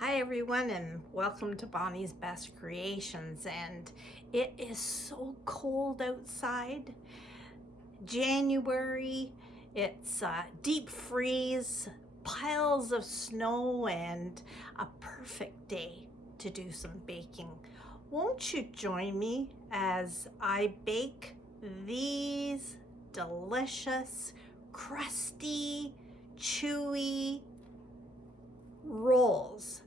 Hi everyone, and welcome to Bonnie's Best Creations. And it is so cold outside. January, it's deep freeze, piles of snow, and a perfect day to do some baking. Won't you join me as I bake these delicious, crusty, chewy rolls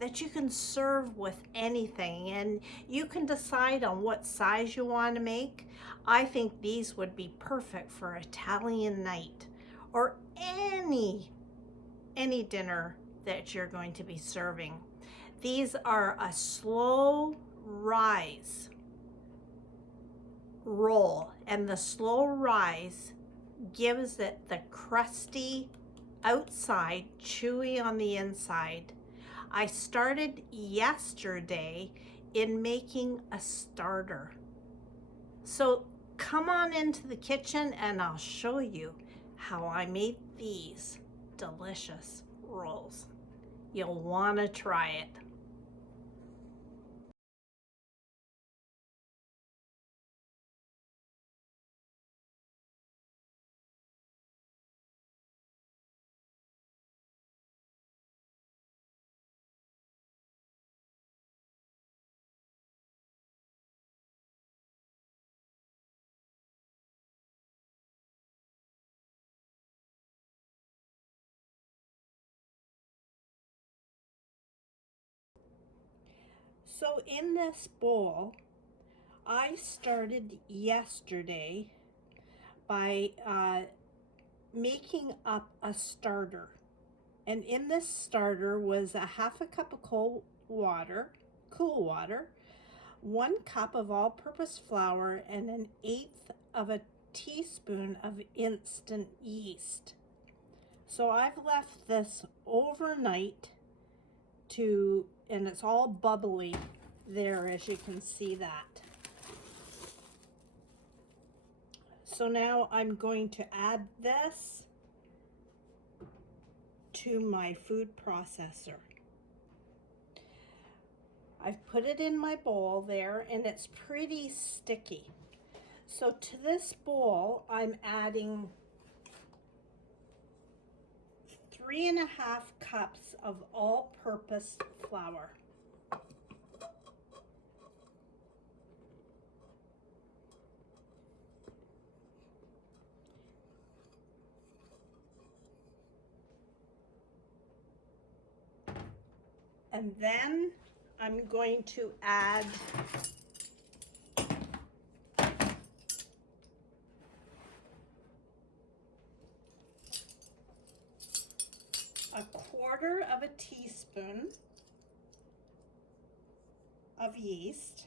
that you can serve with anything, and you can decide on what size you want to make. I think these would be perfect for Italian night or any dinner that you're going to be serving. These are a slow rise roll, and the slow rise gives it the crusty outside, chewy on the inside. I started yesterday in making a starter. So come on into the kitchen and I'll show you how I made these delicious rolls. You'll want to try it. So in this bowl, I started yesterday by making up a starter. And in this starter was a half a cup of cool water, 1 cup of all-purpose flour, and 1/8 of a teaspoon of instant yeast. So I've left this overnight and it's all bubbly there, as you can see that. So now I'm going to add this to my food processor. I've put it in my bowl there, and it's pretty sticky. So to this bowl, I'm adding 3.5 cups of all-purpose flour. And then I'm going to add a 1/4 of a teaspoon of yeast,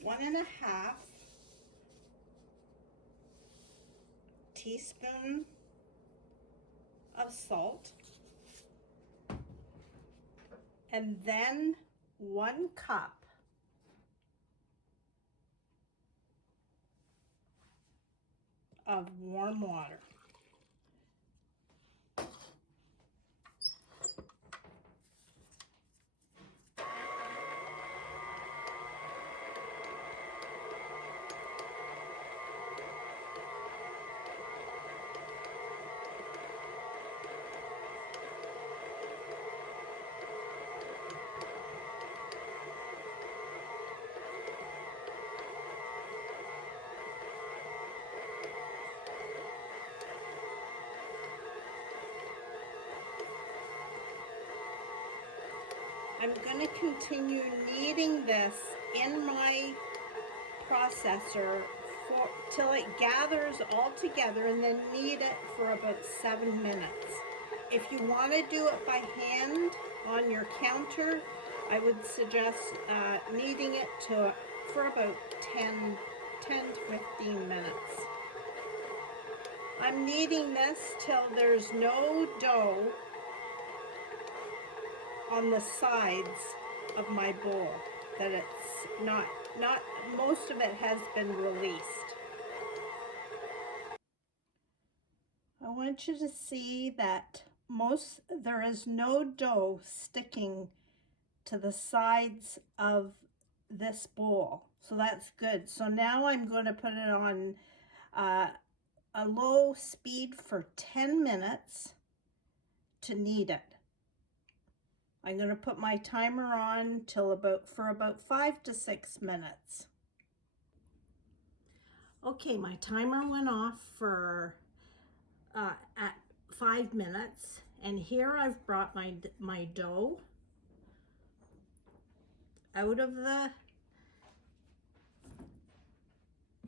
one and a half teaspoon of salt, and then 1 cup of warm water. I'm going to continue kneading this in my processor till it gathers all together, and then knead it for about 7 minutes. If you want to do it by hand on your counter, I would suggest kneading it for about 10 to 15 minutes. I'm kneading this till there's no dough on the sides of my bowl, that it's not Not most of it has been released. I want you to see that there is no dough sticking to the sides of this bowl. So that's good. So now I'm going to put it on a low speed for 10 minutes to knead it. I'm going to put my timer on for about 5 to 6 minutes. Okay, my timer went off for at 5 minutes, and here I've brought my dough out of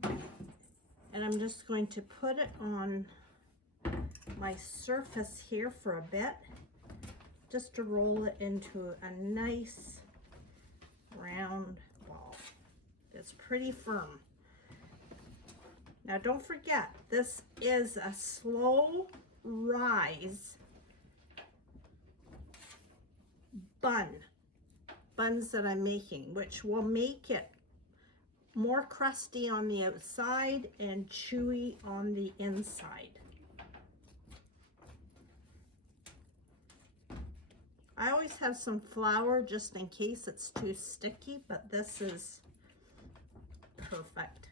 and I'm just going to put it on my surface here for a bit, just to roll it into a nice round ball. It's pretty firm. Now don't forget, this is a slow rise buns that I'm making, which will make it more crusty on the outside and chewy on the inside. I always have some flour just in case it's too sticky, but this is perfect.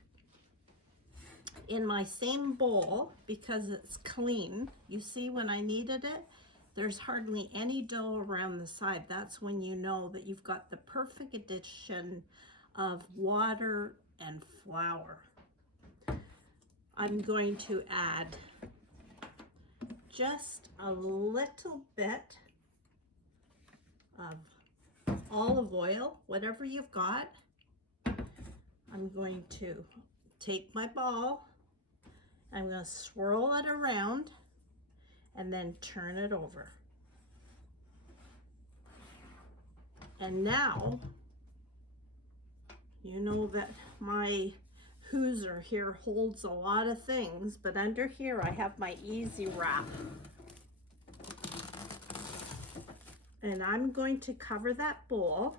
In my same bowl, because it's clean, you see when I kneaded it, there's hardly any dough around the side. That's when you know that you've got the perfect addition of water and flour. I'm going to add just a little bit of olive oil, whatever you've got. I'm going to take my ball, I'm going to swirl it around and then turn it over. And now, you know that my Hooser here holds a lot of things, but under here I have my Easy Wrap. And I'm going to cover that bowl.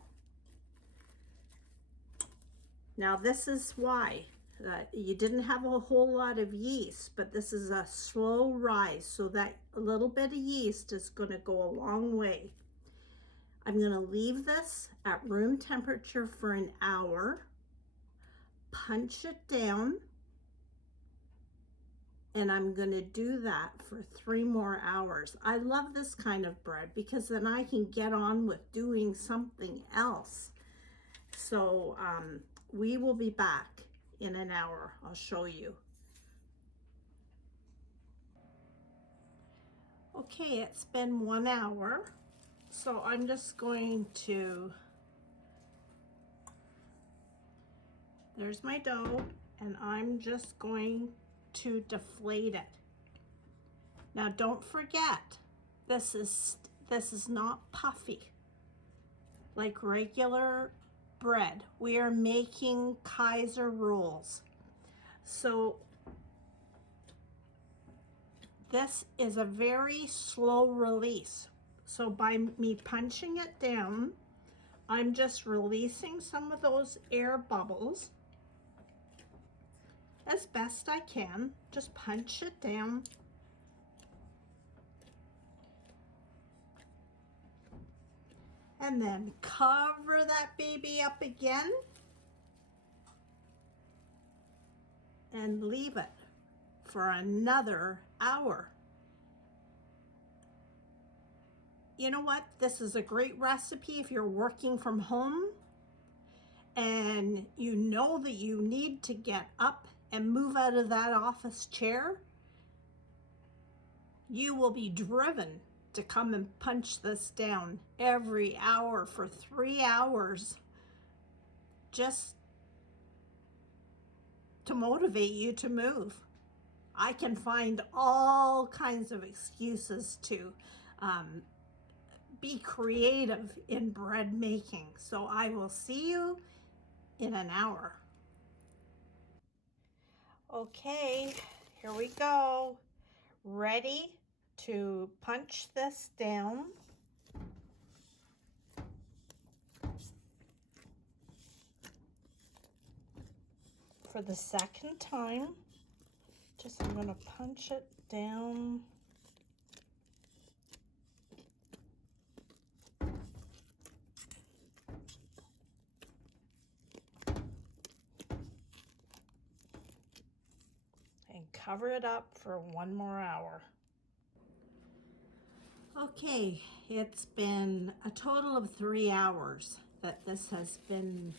Now this is why. You didn't have a whole lot of yeast, but this is a slow rise, so that a little bit of yeast is going to go a long way. I'm going to leave this at room temperature for an hour, punch it down, and I'm going to do that for 3 more hours. I love this kind of bread because then I can get on with doing something else. So we will be back in an hour. I'll show you. Okay, it's been 1 hour, so I'm just going to, there's my dough, and I'm just going to deflate it. Now don't forget, this is not puffy like regular bread. We are making Kaiser rolls. So this is a very slow release. So by me punching it down, I'm just releasing some of those air bubbles as best I can. Just punch it down. And then cover that baby up again and leave it for another hour. You know what? This is a great recipe if you're working from home and you know that you need to get up and move out of that office chair. You will be driven to come and punch this down every hour for 3 hours just to motivate you to move. I can find all kinds of excuses to be creative in bread making. So I will see you in an hour. Okay, here we go. Ready to punch this down. for the second time. I'm going to punch it down. And cover it up for 1 more hour. Okay, it's been a total of 3 hours that this has been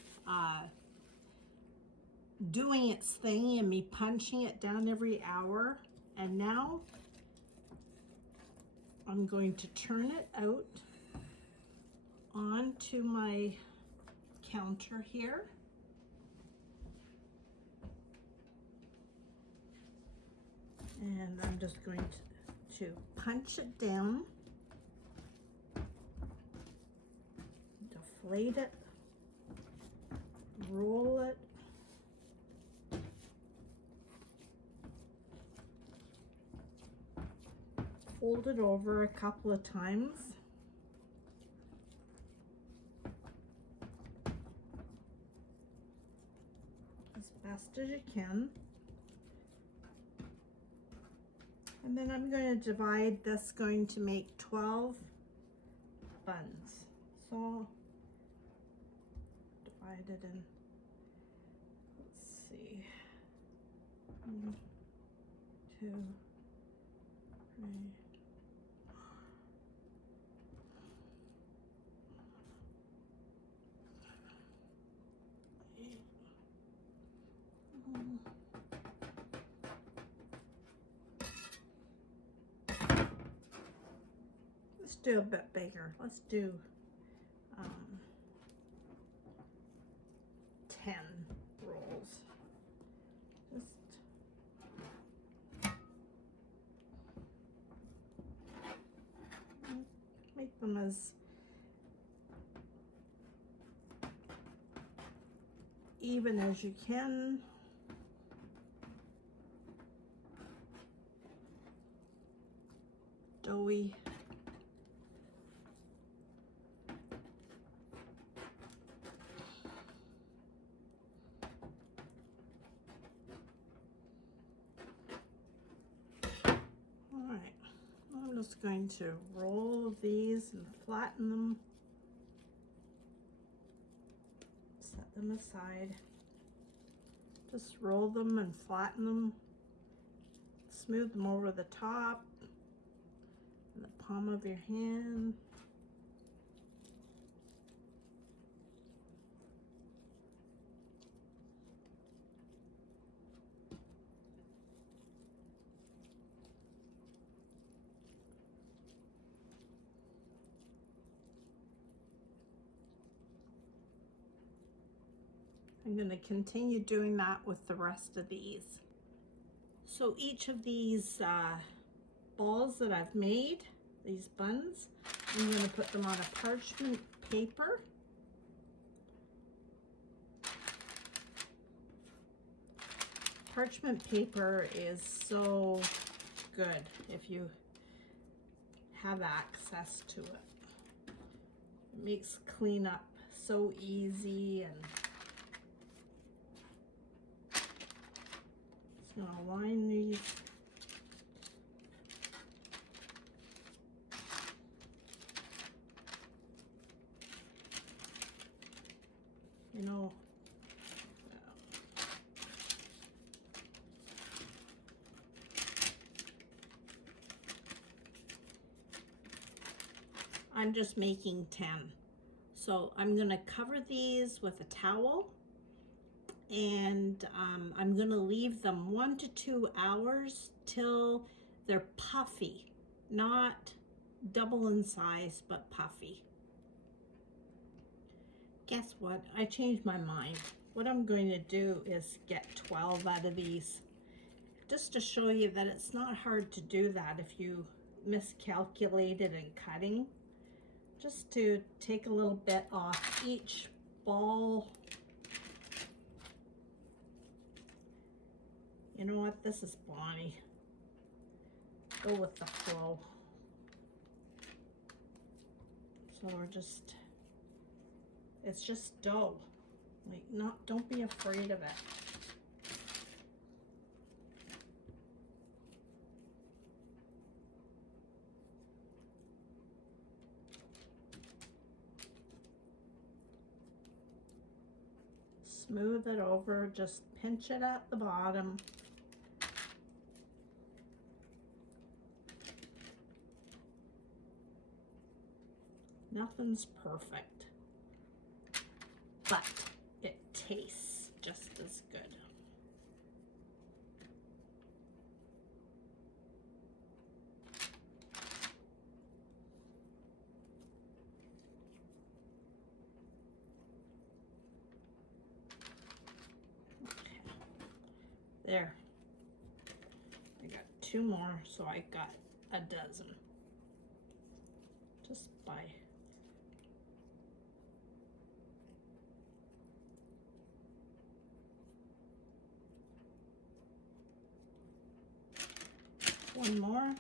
doing its thing and me punching it down every hour. And now I'm going to turn it out onto my counter here. And I'm just going to punch it down, deflate it, roll it, fold it over a couple of times, as best as you can. And then I'm going to divide this, going to make 12 buns. So divide it in, let's see, 1, 2, 3, 8, let's do a bit bigger. Let's do 10 rolls. Just make them as even as you can. Doughy. I'm just going to roll these and flatten them, set them aside, just roll them and flatten them, smooth them over the top, in the palm of your hand. I'm going to continue doing that with the rest of these. So each of these balls that I've made, these buns, I'm going to put them on a parchment paper. Parchment paper is so good if you have access to it. It makes cleanup so easy, and I'm going to line these. You know, I'm just making 10. So I'm going to cover these with a towel. And I'm going to leave them 1 to 2 hours till they're puffy, not double in size, but puffy. Guess what? I changed my mind. What I'm going to do is get 12 out of these, just to show you that it's not hard to do that if you miscalculated in cutting. Just to take a little bit off each ball. You know what? This is Bonnie. Go with the flow. So we're just, it's just dough. Like, don't be afraid of it. Smooth it over, just pinch it at the bottom. Nothing's perfect, but it tastes just as good. Okay. There. I got 2 more, so I got a dozen. Just by one more,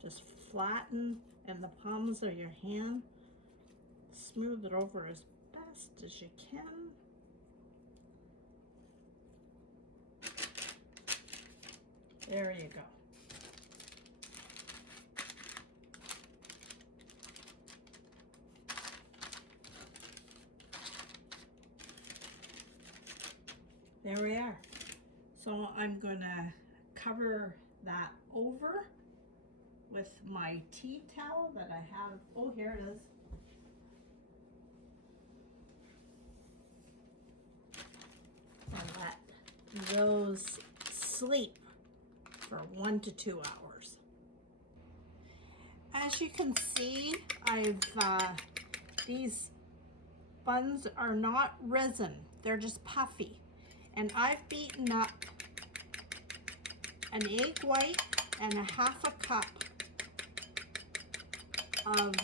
just flatten in the palms of your hand, smooth it over as best as you can. There you go. There we are. So I'm gonna cover that over with my tea towel that I have. Oh, here it is. And let those sleep for 1 to 2 hours. As you can see, these buns are not risen, they're just puffy. And I've beaten up an egg white and a 1/2 cup of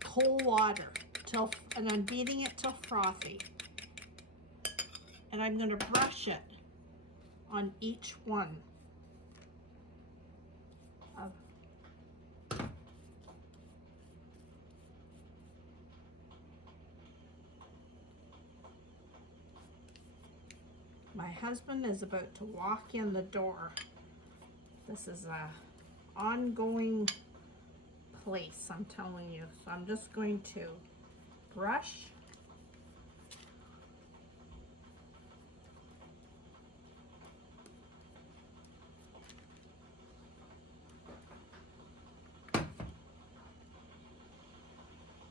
cold water and I'm beating it till frothy. And I'm going to brush it on each one. My husband is about to walk in the door. This is a ongoing place, I'm telling you. So I'm just going to brush.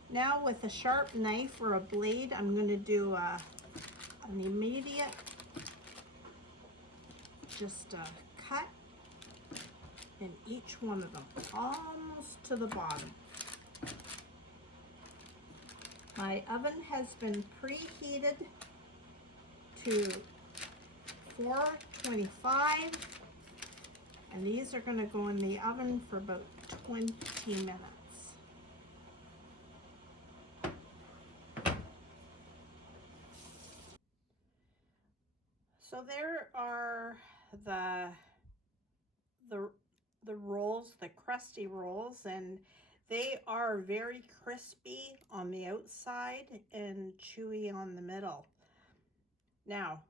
Now with a sharp knife or a blade, I'm going to do an immediate just cut in each one of them, almost to the bottom. My oven has been preheated to 425, and these are going to go in the oven for about 20 minutes. So there are the rolls, the Crusty rolls, and they are very crispy on the outside and chewy on the middle. Now,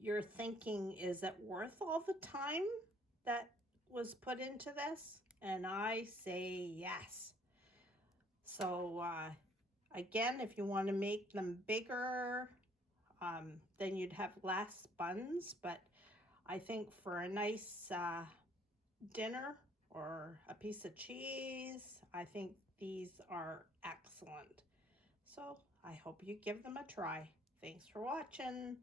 you're thinking, is it worth all the time that was put into this? And I say yes. So again, if you want to make them bigger, then you'd have less buns, but I think for a nice dinner or a piece of cheese, I think these are excellent. So I hope you give them a try. Thanks for watching.